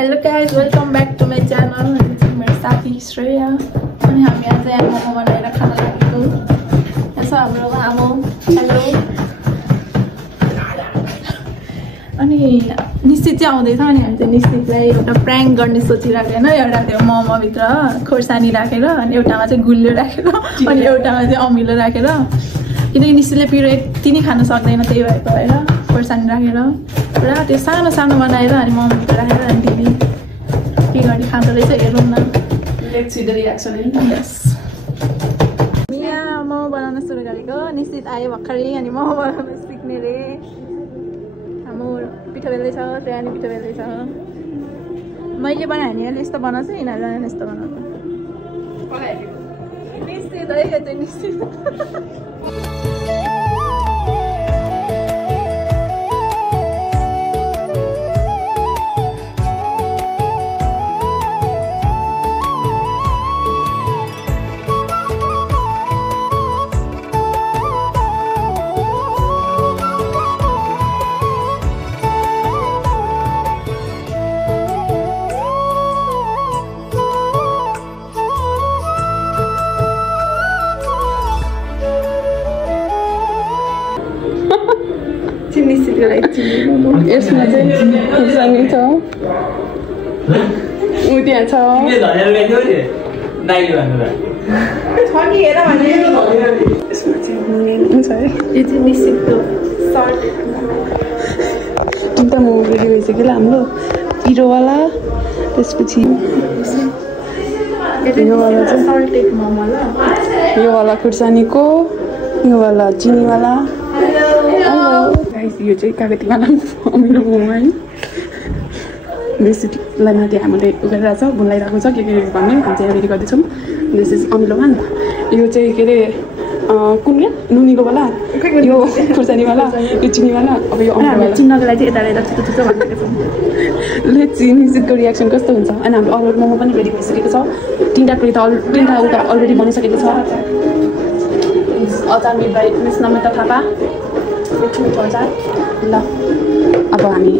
Hello guys, welcome back to my channel. मेरो साथी श्रेया अनि हामी आज यहाँ मोमो बनाएर खान लागेको। यसो हाम्रो आमा हेलो अनि निश्चित चाहिँ आउँदैछ अनि हामी चाहिँ निश्चितलाई एउटा प्र्याङ्क गर्ने सोचिरहेको हैन। एउटा त्यो मोमो भित्र खोर्सानी राखेर अनि एउटामा चाहिँ गुलियो राखेर अनि एउटामा चाहिँ अमिलो राखेर किनकि निश्चितले पिरो यति नै खान सक्दैन त्यही भएर खोर्सानी राखेर पुरा त्यो सानो सानो बनाएर अनि मोमो भित्र राखेर अनि दिदी के गर्ने खाँदो रहेछ हेरौँ न। Let's see the reaction. Yes. यहाँ मोमो बनाउन सुरु गरेको निश्चित आयो भर्खरै अनि मोमो बनाउन सिक्ने रे। हाम्रो पिठो बेल्दैछ त्यहाँ नि पिठो बेल्दैछ। मैले बनाएँ नि अहिले यस्तो बनाउँछु यिनीहरू यस्तो बनाउँछ निश्चित है यो चाहिँ निश्चित। निश्चितको लागि चिनी मोमो यसमा चाहिँ खोर्सानी छ उ त्यहाँ छ यसमा चाहिँ नुन छ है। यो चाहिँ निश्चितको सल्ट अन्त मोमो रेडी भइसक्यो ल हाम्रो पिरोवाला त्यसपछि योवाला चाहिँ सल्टेड मोमो ल योवाला खोर्सानीको योवाला चिनीवाला यो चाहिँ कागतीवाला अमिलो मोमो है। रेसिपीलाई माथि हामीले गरिरहेको छ बनाइरहेको छ के भन्ने हामी चाहिँ रेडी गर्दैछौँ। दिस इज अमिलोमा नि त यो चाहिँ के अरे कुन नुनीको वाला यो खुर्सानीवाला यो चिनीवाला अब यो अमिलोवाला चिन्नको लागि चाहिँ यता छिटो छिटो भनिदिएको छौँ। लेट्स सी निश्चितको रियाक्सन कस्तो हुन्छ। अनि हाम्रो अरू मोमो पनि रेडी भइसकेको छ। तिनवटा उता अलरेडी बनिसकेको छ। अचार made by miss Namita Thapa अचार ल अब हामी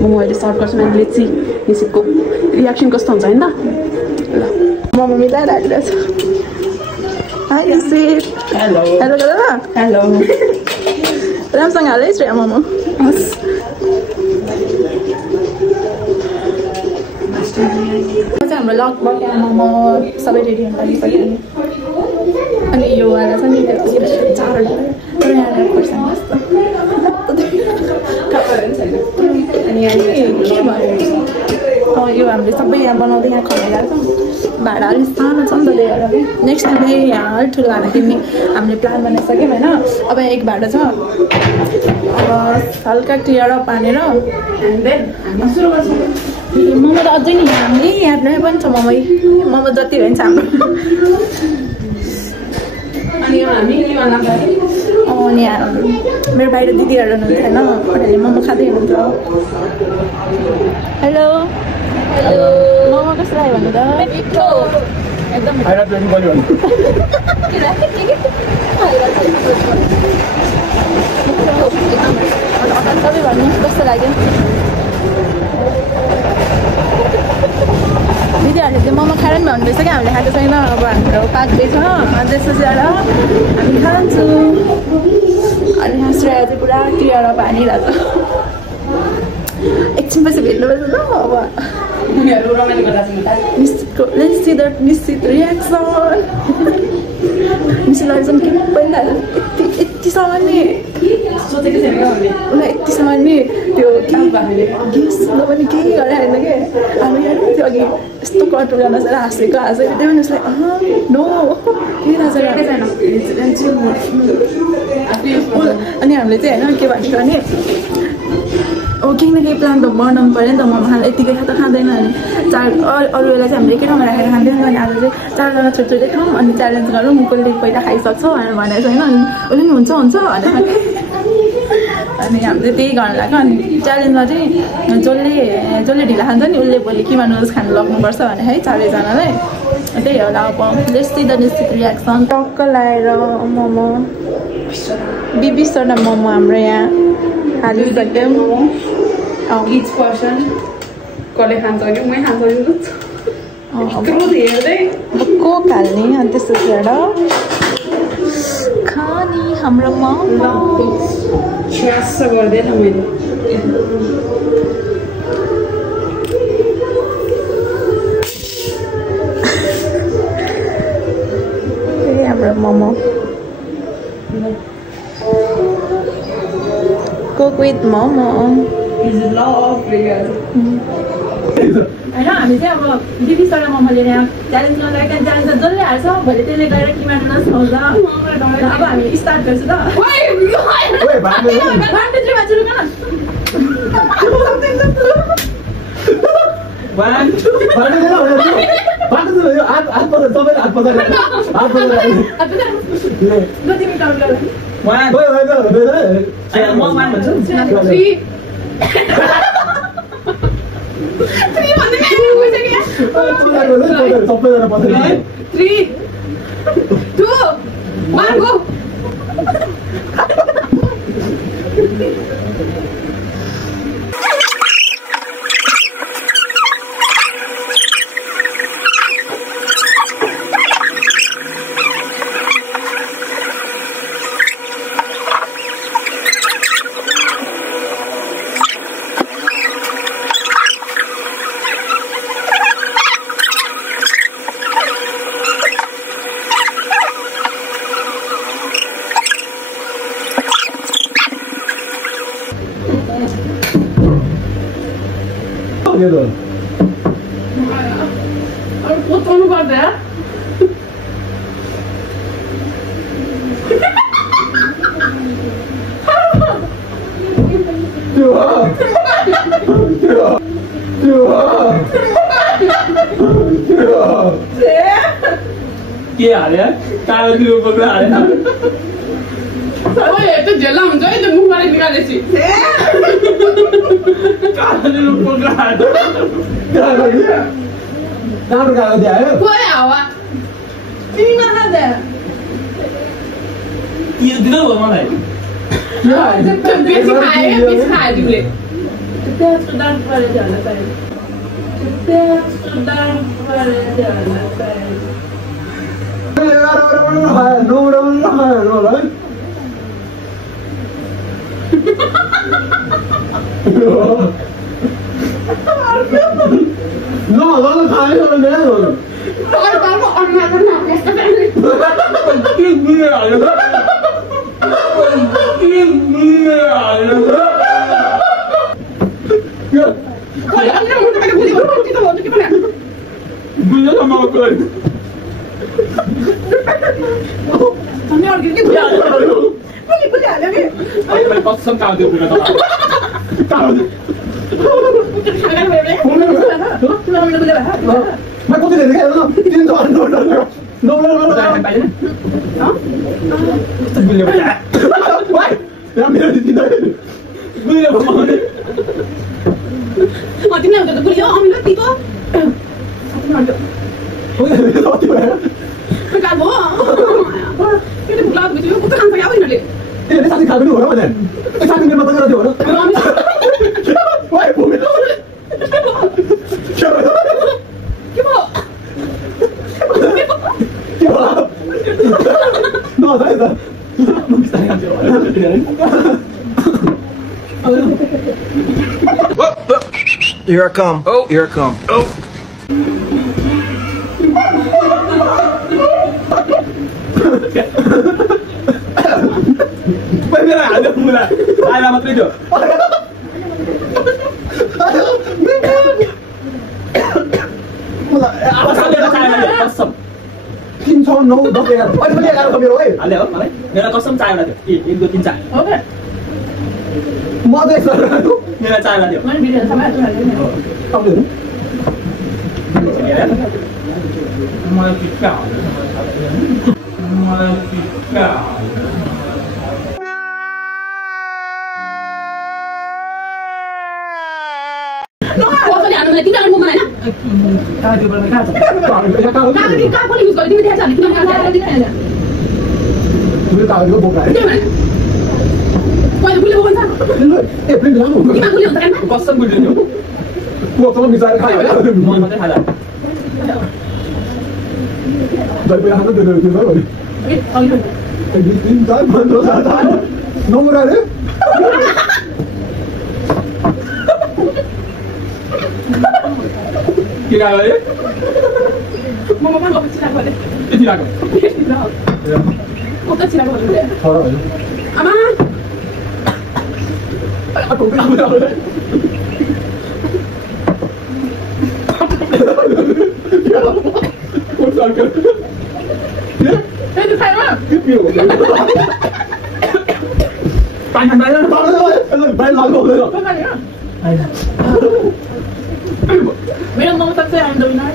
मोमो अहिले सर्भ गर्छौँ। अनि लेट्स सी निश्चितको रियाक्सन कस्तो हुन्छ होइन ल मोमो मिलाएर राखिरहेछ। हाई निश्चित हेलो हेलो गर न हेलो राम्रोसँग हाल है श्रेया मोमो हस्। चाहिँ हाम्रो लगभग मोमो सबै रेडी हुन लागिसक्यो अनि यो वाला छ नि त्यो चारवटा यहाँ खोर्सानी जस्तो अनि के भयो यो हामीले सबै यहाँ बनाउँदै यहाँ खनाइरहेको छौँ। भाडा अलिक सानो छ नि त त्यही भएर नेक्स्ट टाइम चाहिँ यहाँ अलिक ठुलो भाडा किन्ने हामीले प्लान बनाइसक्यौँ होइन। अब एक भाडा छ अब हल्का टियर पानेर मोमो त अझै नि हामीले यहाँ पनि छ मोमो जति भन्छ हाम्रो। अनि यहाँ मेरो बाहिर दिदीहरू हुनुहुन्थ्यो होइन उनीहरूले मोमो खाँदै हुनुहुन्छ। हेलो मोमो कस्तो लाग्यो भन्नु त एकदम सबै भन्नुहोस् कस्तो लाग्यो। दिदीहरूले चाहिँ मोमो खाएर पनि भन्दैछ क्या हामीले खाएको छैन अब हाम्रो पाक्दैछ अनि त्यसपछि हामी खान्छौँ। अनि यहाँ श्रेया चाहिँ पुरा टियर हानिरहेको छ। एकछिनपछि भेट्नुपर्छ त अब निश्चितको निश्चित रियाक्सन निश्चितलाई चाहिँ के पनि लाग्यो यतिसम्म नि सोचेको छैन उसलाई यतिसम्म नि त्यो गेस्टले पनि केही गरेर होइन कि हामी त्यो अघि यस्तो कन्ट्रोल गर्न हाँसेको त्यही पनि उसलाई नो केही नचाहिएको छैन। अनि हामीले चाहिँ होइन के भन्छ भने अब केही न केही प्लान त बनाउनु पऱ्यो नि त मोमो खाँदा यतिकै त खाँदैन अनि अरू बेला चाहिँ हामीले के ठाउँमा राखेर खाँदैन अनि आज चाहिँ चारजना छोटो खाऊँ अनि च्यालेन्ज गरौँ कसले पहिला खाइसक्छौ भनेर भनेको छैन अनि उसले पनि हुन्छ भनेर अनि हामीले त्यही गर्न लाग्यो। अनि च्यालेन्जमा चाहिँ जसले ढिला खान्छ नि उसले भोलि किमा नुडल्स खानु लग्नुपर्छ भने है चारैजनालाई त्यही होला। अब जस्तै त निश्चित रियाक्सन टक्क लगाएर मोमो 20-20वटा मोमो हाम्रो यहाँ हालिसक्यौँ। each person कसले खान्छ कि मै खान्छ नि यत्रो हेर्दै को खाल्ने अनि त्यस्तो गरेर खाने हाम्रो मोमो छ्यास गर्दैन मैले हाम्रो momo cook with momo is love because हैन हामी चाहिँ अब दिदी सर मोमोले यहाँ च्यालेन्ज लगाएका च्यालेन्ज जसले हाल्छ भोलि त्यसले गएर किमाट नसौजा अब हामी स्टार्ट गर्छौँ त ओइ पोताउनु पर्छ के हाल्यो कालो दियो बोक्रा हालेन ओए त्यो झेला हुन्छ है त्यो मुखबाट निकालेपछि कालो दियो बोक्रा हाल्यो राम्रो खाएको थियो आयो खोइ हावा तिमी नखा दे यो दिनु भयो मलाई त्यो बेसी खायो तिमीले त्यस्तो डान्स गरेर झर्न पायो त्यस्तो डान्स गरेर झर्न पायो कसम कालो दियो बोक्रा मैं कति धेरै खायो तिन तो नो मेरो दिदी तिमीले त गुलियो अमिलो तितो कागो के बुला बिजु कुन खान्छ क्या उनीहरुले तिमीले साथी खानु हो र भने साथी मेरो मात्र गर्दै हो र वाइ भूमि के भयो No, that's that. Here I come. Oh, here I come. Oh. No, don't get it. Why do you get out of your way? हाल्यो मलाई मेरो कसम चाहिएको थियो 1 2 3 चाहियो ओके Mother, मेरो चाहिएको थियो मैले भिडियो समाज हाल्नु मलाई पिक्का मलाई पिक्का कसले हाल्नु मलाई तिनीहरु मुखमा हैन काजु बनाउन कहाँ छ कागरी कागले युज गर्दै तिमी थाहा छ नि किन कागले दिदैन you can't go back. Why do you want that? Look, hey, bring it on. You can't go back. कसम बुझ्यो बोतल मिसाएर खायो म मात्रै खाला दही पेडा खानु दिनु थियो भने दिन चार बन्द जाता नम्बर अरे के गायो रे म ममा गफ चिरा गरे यति लाग्यो म त चिरा गरे आमा aku tahu dah. Ya, kau sakit. Ya, itu saya mah. Piu. Panjang banget. Baik lagu tu. Apa ya? Memang mau tak saya anda benar.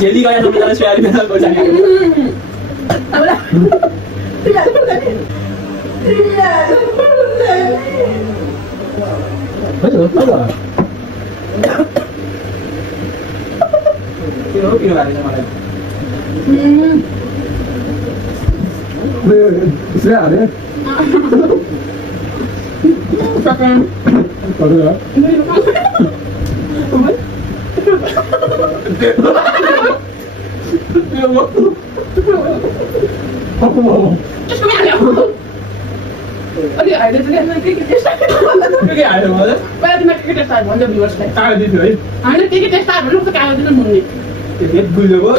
जेली गया तो मेरा शेयर में हो जाएगा Apa dah? Tidak tadi. Tidak. Ada. kilo lagi sama lagi Saya ada. Siapa? Ada. Apa mau? Terus kemana? Ada juga nanti kita start. के आयो मलाई Baik nak kita start wonder viewers like. तार दियो है Anda kita start belum sekarang itu muni. ये बुझ्यो Lu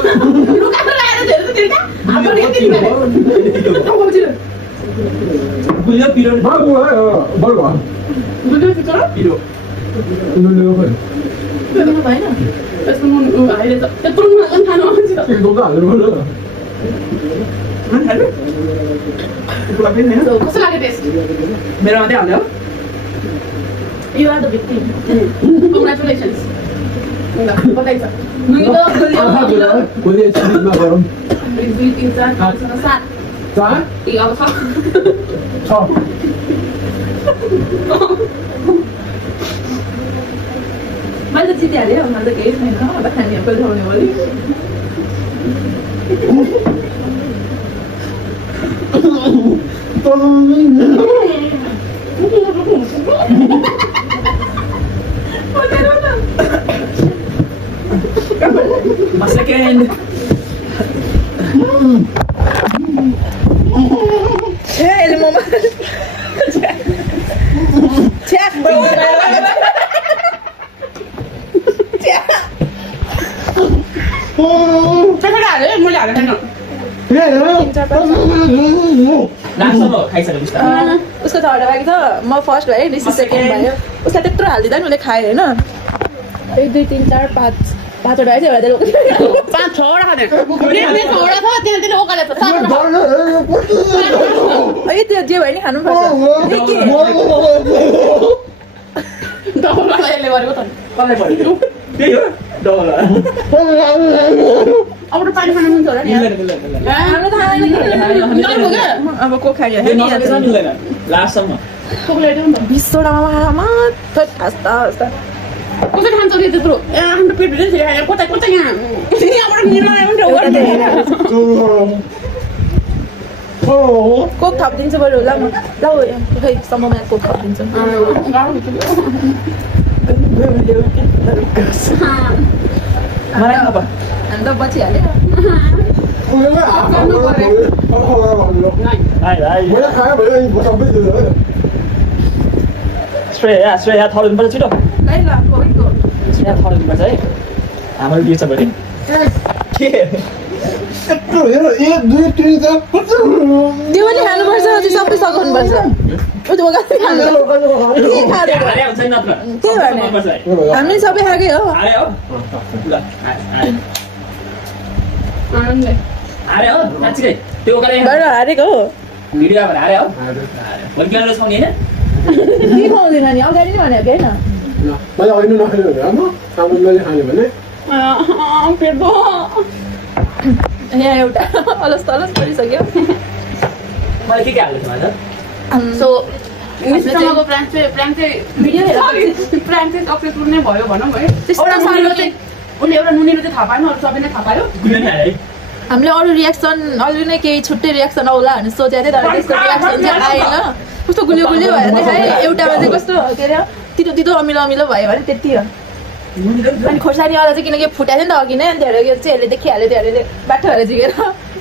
kan layar itu cerita. Apa dia tidak? Apa dia? बुझ्यो पिरो Baru baru. Betul betul. पिरो Ini apa? Itu apa ya? Terus kamu ada terus makan tanah aja. Itu dah baru. Hello उपलब्ध है So, कस्तो लाग्यो test? मेरो मात्रै हाल्यो You are the victim. Congratulations. Enggak, बताइछ. Nuilo Alhamdulillah. Boleh sedikit nak baru. दुई तीन चार पाँच छ सात Sah? अब छ Oh. मैले त जितिहालेँ मैले त केही छैन अब खानेहरूको उठाउने भयो A second ele mama Tia त्यसैले मैले हालेको छैन लास्टसम्म खाइसक्यो बिस्तारै उसको त अर्डर आएको छ म फर्स्ट भएँ रिसी सेकेन्ड भयो उसलाई त्यत्रो हालिदिँदा नि उसले खायो होइन 1 2 3 4 5 5वटा आएछ एउटा पाँच छवटा खाने छवटा छ त्यहाँ ओकाले छ अहिले त्यो जे भयो नि खानुपर्छ दौलाले गरेको त कसलाई पढ्यो त्यही हो डबल अब त पानी खान मिल्छ होला नि मिल्दैन हाम्रो त खाँदैन अब को खायो त्यो नसकेछ मिल्दैन लास्टसम्म कोकले दिउँ न 20 वटा मात्र खास्ता कसरी खान्छ नि त्यत्रो हाम्रो पेट भित्र छ कता कता यहाँबाट मिल्दैन कोक थपिदिन्छु बरु ल म ल खै सम्ममा कोक थपिदिन्छु मलाई अब हामी त बचिहाल्यो Boleh kaya boleh buat apa tu? Shreya थर्नुपर्छ छिटो लै ल कोकको श्रेया थर्नुपर्छ है हाम्रो बिर्छ भने के Itu ya, 1 2 3 4 त्यो पनि खानुपर्छ त्यो सबै सघाउनुपर्छ ओ त्यो गाडी खान्छ के खाँदै हाले हुन्छ नि नत्र के भने हामी सबै खाएकै हो हाले हो ल हाले हो साँच्चै त्यो गरे बडा हारेको हो भिडियो गरेर हाले हो भोलि बिहान छाउने हैन के खाउँदैन नि अगाडि नै भनेको हैन Banyak ini nak kena, apa? Kamu boleh kena mana? पेट भयो यहाँ एउटा अलस तलस परिसक्यो मैले के हाल्नु थियो आज सो मिस्टरको प्लान चाहिँ भिडियो हेरेर प्लान चाहिँ सक्सेसफुल नै भयो भनौँ है त्यस्तो साह्रो चाहिँ उसले एउटा नुनिलो चाहिँ थाहा पाएन, अरू सबै नै थाहा पायो। गुलियो नि हाले हामीले अरू रियाक्सन अरू नै केही छुट्टै रियाक्सन आउला भनेर सोचेको थिएँ, तर त्यस्तो रियाक्सन चाहिँ आएन। कस्तो गुलियो गुलियो भयो देखाएँ, एउटामा चाहिँ कस्तो के अरे तितो तितो अमिलो अमिलो भयो भने त्यति हो। अनि खोर्सानीवाला चाहिँ किनकि फुटाएको थियो नि त अघि नै, अनि त्यही भएर यो चाहिँ यसले देखिहाल्यो, त्यही भएर बाटो भएर झिकेर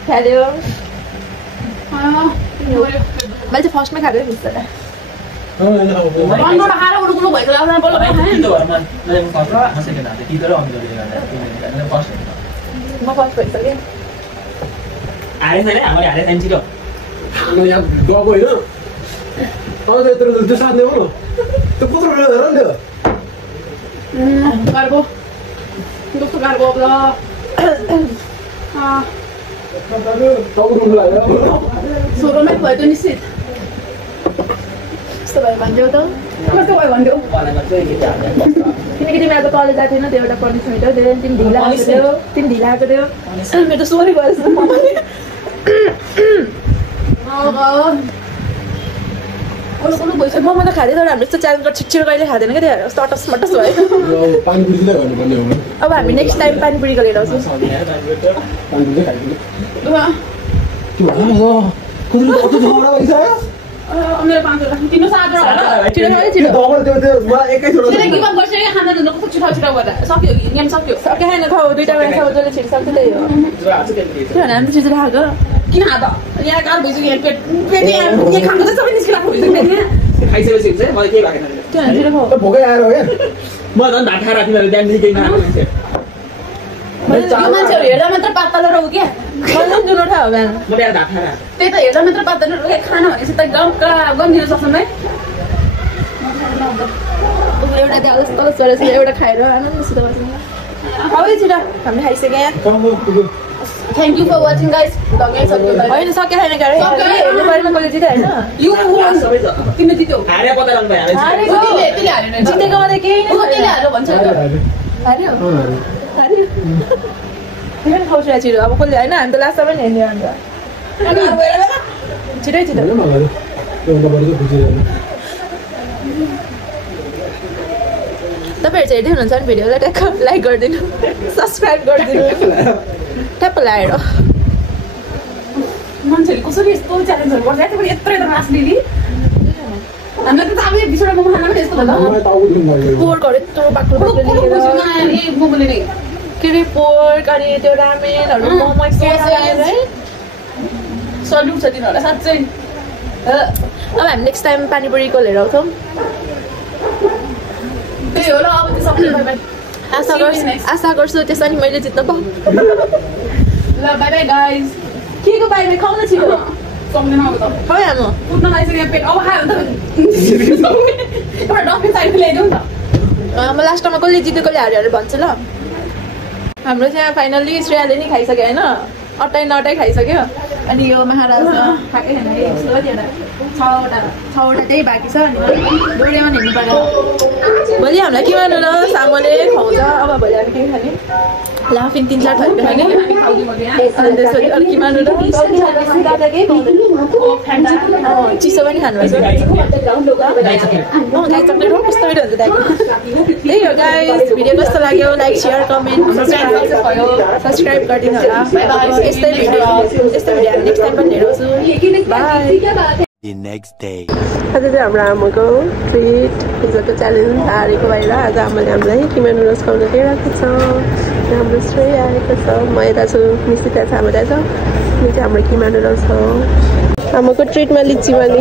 खाल्यो। मैले चाहिँ फर्स्टमै खाएको बिस्तारै अन्डोमा खाएर उडुकुनु भएको लाग्दैन बल्ल खाएँ। तितो भरमा मलाई फर्स्ट हँसेको नाथे तितो र अमिलोले गर्दा फर्स्ट म फर्स्ट भइसकेँ। हाले छैन हामीले हाले छैन छिटो यहाँ गएको होइन त्यो साथले हो त्यो कत्रो बेला धर नि त्यो कार्बो कस्तो कार्बो अब सोह्रमै भयो त निश्चित। यस्तो भयो भनिदेऊ त, कस्तो भयो भनिदेऊ। किनकि तिमी अब कलेज गएको थिएन, त्यो एउटा पनिसमेन्ट हो, त्यो तिमी ढिला आएको थियो, तिमी ढिला आएको थियो। मेरो त सोरी भयो जस्तो मोमो त खाँदै, तर हाम्रो यस्तो च्यालेन्ज छिटो कहिले खाँदैन क्या, त्यही भएर कस्तो अटस मटस भयो। पानीपुरी चाहिँ गर्नुपर्ने हो अब हामी नेक्स्ट टाइम पानीपुरीको लिएर आउँछौँ। पानीपुरी खाइदिनु मेरो 5 वटा किन 7 वटा छिटो खायो, छिटो त्यो मलाई एकैचोटि के गर्छ यहाँ खाना कस्तो छिटो छिटो गरेर सक्यो गेम सक्यो। सके खाएन खाऊ, दुईटा खाऊ, जसले छिटो सक्छ त्यही हो। त्यो भने हामी त छिटो खाएको किन खाँदा यहाँ गाह्रो भइसक्यो, यहाँ पेट पेट यहाँ खाएको चाहिँ सबै निस्किरहेको भइसक्यो यहाँ। खाइसकेपछि चाहिँ मलाई केही भएन त्यो भने छिटो खाऊ। भोकै आएर हो क्या म झन् भात खाएर तिमीहरू त्यहाँदेखि केही नखाएको यो मान्छेहरू हेर्दा मात्र पातलो रह्यो क्या, मलाई पनि जुन उठायो बिहान। म बिहान भात खाएर त्यही त हेर्दा मात्र पातलो रह्यो। खाना भनेपछि त गम दिन सक्छौँ है। एउटा त्यो अलस तलस गरेर एउटा खाएर आनन्दसित बस्नु। खाऊ छिटो, हामीले खाइसक्यो। Thank you for watching guys. भगै सक्यो होइन सके खाएन क्या, हेर्नु परेन कसले जित्यो होइन। यो किन जित्यो? हारे पत्ता लाग्नु भयो हारेको त्यसले हारेन। जितेकोमा त केही नै त्यसले हार्यो भन्छ हार्यो हार्यो तिमी खाउँछ छिटो, अब कसले होइन, हामी त लास्टमा पनि हेर्ने अन्त छिटै छिटो। तपाईँहरू चाहिँ हेर्दै हुनुहुन्छ भने भिडियोलाई ट्याक्क लाइक गरिदिनु, सब्सक्राइब गरिदिनु, ट्याप्प लगाएर। मान्छेले कसरी यस्तो च्यालेन्जहरू गर्छ यत्रो यत्रो नाच्ने हामीलाई त अब 20 वटा मोमो खाना पनि यस्तो भयो पोर्कहरू यत्रो बाक्लो बाक्लो लिएर मोमोले नै के अरे पोर्क अनि त्यो रामेनहरू मोमो है सल्युट छ तिनीहरूलाई साँच्चै। अब हामी नेक्स्ट टाइम पानीपुरीको लिएर आउँछौँ। त्यही हो ल, अब त्यो सबै बाई आशा गर्छु त्यसरी मैले जित्न पाऊँ। ल बाई बाई गाइज। के को बाई बाई खाउँ न छिटो, सक्दैन अब त खाऊ हाम्रो कुद्न लागिसक्यो पेट। अब खायो भने त एउटा डस्टबिन साइड ल्याइदेऊ नि त। म लास्टमा कसले जित्यो कसले हार्यो भनेर भन्छु ल। हाम्रो चाहिँ फाइनल्ली श्रेयाले नि खाइसक्यो होइन, अट्टाइ नटाइ खाइसक्यो। अनि यो महाराज खाएकै छैन कि यस्तो एउटा 6वटा त्यही बाँकी छ। अनि डोरेमा हेर्नु पर्यो। भोलि हामीलाई के गर्नु ल, सामोले खुवाउँछ। अब भोलि हामी के खाने लाफिङ 3-4 थरीको खाने। अनि त्यसपछि अरू के मान्नु र, चिसो पनि खानुपर्छ। गाई चक्लेट हो कस्तो हुन्छ त्यहाँको। त्यही हो गाइस, भिडियो कस्तो लाग्यो लाइक शेयर कमेन्ट सब्सक्राइब गरिदिनु होला। यस्तै भिडियो हामी नेक्स्ट टाइम पनि हेर्छु। बाई। The next day. आज चाहिँ हाम्रो आमाको ट्रिट हिजोको च्यालेन्ज हारेको भएर आज आमाले हामीलाई किमा नुडल्स खुवाउनु दिइरहेको छ। हाम्रो श्रेय आएको छ, म यता छु, निश्चिता छ हाम्रो दाजु। यो चाहिँ हाम्रो किमा नुडल्स हो। आमाको ट्रिटमा लिची पनि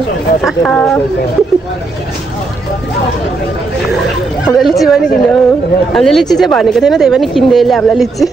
हामीलाई लिची पनि किन्यो। हामीले लिची चाहिँ भनेको थिएन, त्यही पनि किनिदियो यसले हामीलाई लिची।